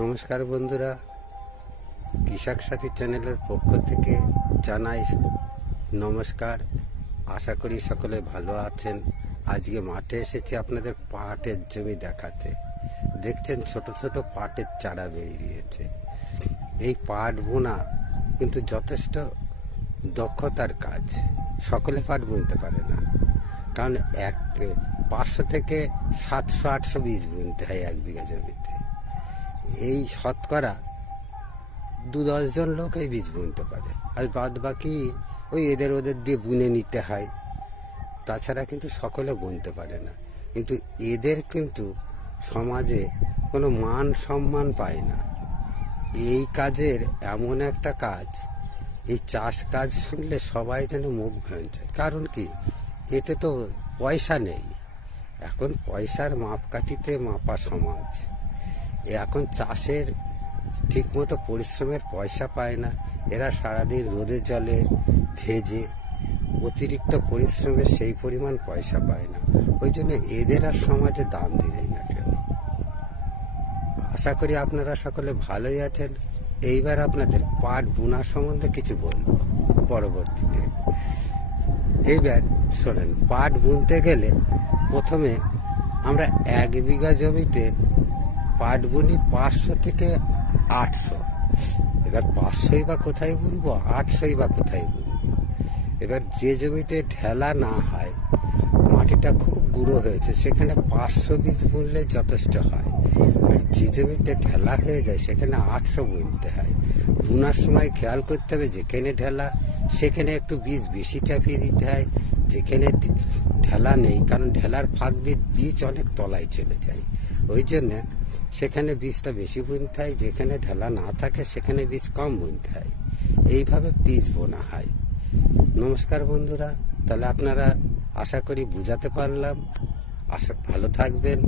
নমস্কার বন্ধুরা, কৃষক সাথী চ্যানেলের পক্ষ থেকে জানাই নমস্কার। আশা করি সকলে ভালো আছেন। আজকে মাঠে এসেছি আপনাদের পাটের জমি দেখাতে। দেখছেন ছোট ছোট পাটের চারা বেরিয়েছে। এই পাট বোনা কিন্তু যথেষ্ট দক্ষতার কাজ। সকলে পাট বুনতে পারে না, কারণ 500 থেকে 700-800 বীজ বুনতে হয় 1 বিঘা জমিতে। এই শতকরা 2-10 জন লোক এই বীজ বুনতে পারে, আর বাদ বাকি ওই এদের ওদের দিয়ে বুনে নিতে হয়। তাছাড়া কিন্তু সকলে বুনতে পারে না। কিন্তু এদের কিন্তু সমাজে কোনো মান সম্মান পায় না। এই কাজের এমন একটা কাজ, এই চাষ কাজ শুনলে সবাই যেন মুখ ভেঙে যায়। কারণ কি, এতে তো পয়সা নেই। এখন পয়সার মাপকাঠিতে মাপা সমাজ। এখন চাষের ঠিকমতো পরিশ্রমের পয়সা পায় না। এরা সারাদিন রোদে জলে ভেজে অতিরিক্ত পরিশ্রমের সেই পরিমাণ পয়সা পায় না। ওই জন্য এদের আর সমাজে দাম দেয় না কেউ। আশা করি আপনারা সকলে ভালোই আছেন। এইবার আপনাদের পাট বোনা সম্বন্ধে কিছু বলবো পরবর্তীতে। এইবার শোনেন, পাট বুনতে গেলে প্রথমে আমরা 1 বিঘা জমিতে পাট বুনি 500 থেকে 800। এবার 500ই বা কোথায় বুনবো, 800ই বা কোথায় বুনবো। এবার যে জমিতে ঢেলা না হয়, মাটিটা খুব গুঁড়ো হয়েছে, সেখানে 500 বীজ বুনলে যথেষ্ট হয়। আর যে জমিতে ঢেলা হয়ে যায় সেখানে 800 বুনতে হয়। বুনার সময় খেয়াল করতে হবে, যেখানে ঢেলা সেখানে একটু বীজ বেশি চাপিয়ে দিতে হয়। যেখানে ঢেলা নেই, কারণ ঢেলার ফাঁক দিয়ে বীজ অনেক তলায় চলে যায়, ওই জন্যে সেখানে বীজটা বেশি বুনতে হয়। যেখানে ঢেলা না থাকে সেখানে বীজ কম বুনতে হয়। এইভাবে বীজ বোনা হয়। নমস্কার বন্ধুরা, তাহলে আপনারা আশা করি বুঝাতে পারলাম। ভালো থাকবেন।